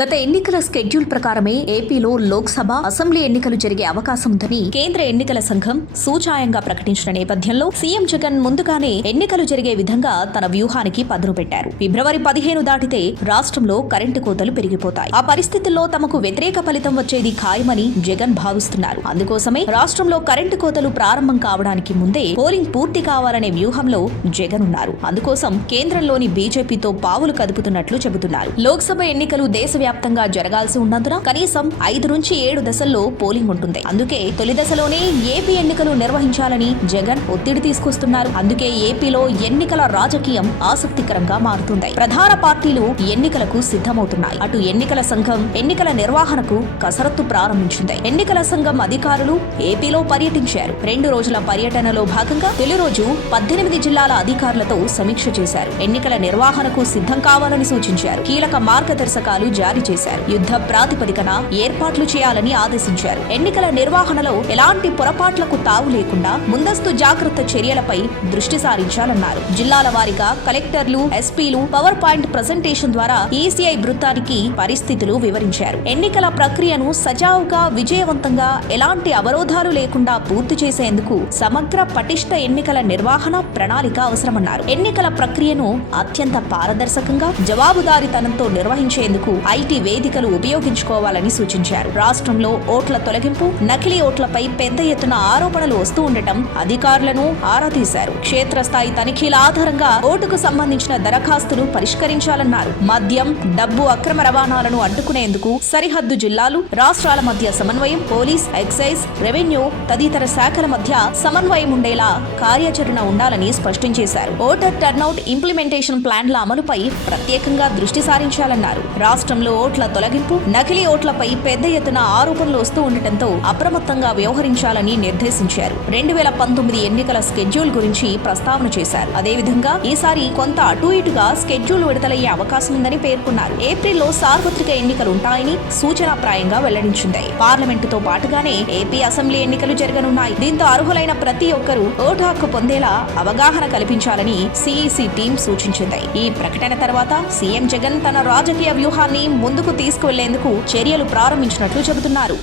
గత ఎన్నికల స్కెడ్యూల్ ప్రకారమే ఏపీలో లోక్సభ అసెంబ్లీ ఎన్నికలు జరిగే అవకాశం ఉందని కేంద్ర ఎన్నికల సంఘం సూచాయంగా ప్రకటించిన నేపథ్యంలో సీఎం జగన్ ముందుగానే ఎన్నికలు జరిగే విధంగా తన వ్యూహానికి పదును పెట్టారు. ఫిబ్రవరి 15 దాటితే రాష్ట్రంలో కరెంటు కోతలు పెరిగిపోతాయి. ఆ పరిస్థితుల్లో తమకు వ్యతిరేక ఫలితం వచ్చేది ఖాయమని జగన్ భావిస్తున్నారు. అందుకోసమే రాష్ట్రంలో కరెంటు కోతలు ప్రారంభం కావడానికి ముందే పోలింగ్ పూర్తి కావాలనే వ్యూహంలో జగన్ ఉన్నారు. అందుకోసం కేంద్రంలోని బీజేపీతో పావులు కదుపుతున్నట్లు చెబుతున్నారు. లోక్సభ ఎన్నికలు దేశవ్యాప్తంగా జరగాల్సి ఉన్నందున కనీసం 5 నుంచి 7 దశల్లో పోలింగ్ ఉంటుంది. అందుకే తొలి దశలోనే ఏపీ ఎన్నికలు నిర్వహించాలని జగన్ ఒత్తిడి తీసుకొస్తున్నారు. అందుకే ఏపీలో ఎన్నికల రాజకీయం ఆసక్తికరంగా మారుతుంది. ప్రధాన పార్టీలు ఎన్నికలకు సిద్ధమవుతున్నాయి. అటు ఎన్నికల సంఘం ఎన్నికల నిర్వహణకు కసరత్తు ప్రారంభించింది. ఎన్నికల సంఘం అధికారులు ఏపీలో పర్యటించారు. 2 రోజుల పర్యటనలో భాగంగా తొలి రోజు 18 జిల్లాల అధికారులతో సమీక్ష చేశారు. ఎన్నికల నిర్వహణకు సిద్ధం కావాలని సూచించారు. కీలక మార్గదర్శకాలు జారీ చేశారు. యుద్ధ ప్రాతిపదికన ఏర్పాట్లు చేయాలని ఆదేశించారు. ఎన్నికల నిర్వహణలో ఎలాంటి పొరపాట్లకు తావు లేకుండా ముందస్తు జాగ్రత్త చర్యలపై దృష్టి సారించాలన్నారు. జిల్లాల వారీగా కలెక్టర్లు, ఎస్పీలు పవర్ పాయింట్ ప్రజెంటేషన్ ద్వారా ఈసీఐ బృందానికి పరిస్థితులు వివరించారు. ఎన్నికల ప్రక్రియను సజావుగా విజయవంతంగా ఎలాంటి అవరోధాలు లేకుండా పూర్తి చేసేందుకు సమగ్ర పటిష్ట ఎన్నికల నిర్వహణ ప్రణాళిక అవసరమన్నారు. ఎన్నికల ప్రక్రియను అత్యంత పారదర్శకంగా జవాబుదారీతనంతో నిర్వహించేందుకు ఐటీ వేదికలు ఉపయోగించుకోవాలని సూచించారు. రాష్ట్రంలో ఓట్ల తొలగింపు, నకిలీ ఓట్లపై పెద్ద ఎత్తున ఆరోపణలు వస్తూ ఉండటం అధికారులను ఆరా తీశారు. క్షేత్రస్థాయి తనిఖీల ఆధారంగా ఓటుకు సంబంధించిన దరఖాస్తులు పరిష్కరించాలన్నారు. మద్యం, డబ్బు అక్రమ రవాణాలను అడ్డుకునేందుకు సరిహద్దు జిల్లాలు, రాష్ట్రాల మధ్య సమన్వయం, పోలీస్, ఎక్సైజ్, రెవెన్యూ తదితర శాఖల మధ్య సమన్వయం ఉండేలా కార్యాచరణ ఉండాలని స్పష్టం చేశారు. ఓటర్ టర్నౌట్ ఇంప్లిమెంటేషన్ ప్లాన్ల అమలుపై ప్రత్యేకంగా దృష్టి సారించాలన్నారు. రాష్ట్రంలో ఓట్ల తొలగింపు, నకిలీ ఓట్లపై పెద్ద ఎత్తున ఆరోపణలు వస్తూ ఉండటంతో అప్రమత్తంగా వ్యవహరించాలని నిర్దేశించారు. 2019 ఎన్నికల స్కెడ్యూల్ గురించి ప్రస్తావన చేశారు. అదేవిధంగా ఈసారి కొంత అటు ఇటుగా స్కెడ్యూల్ విడుదలయ్యే అవకాశం ఉందని పేర్కొన్నారు. ఏప్రిల్లో సార్వత్రిక ఎన్నికలుంటాయని సూచనాప్రాయంగా వెల్లడించింది. పార్లమెంటుతో పాటుగానే ఏపీ అసెంబ్లీ ఎన్నికలు జరగనున్నాయి. దీంతో అర్హులైన ప్రతి ఒక్కరూ ఓటు హక్కు పొందేలా అవగాహన కల్పించాలని సిఈసి టీం సూచించింది. ఈ ప్రకటన తర్వాత సీఎం జగన్ తన రాజకీయ వ్యూహాన్ని ముందుకు తీసుకువెళ్లేందుకు చర్యలు ప్రారంభించినట్లు చెబుతున్నారు.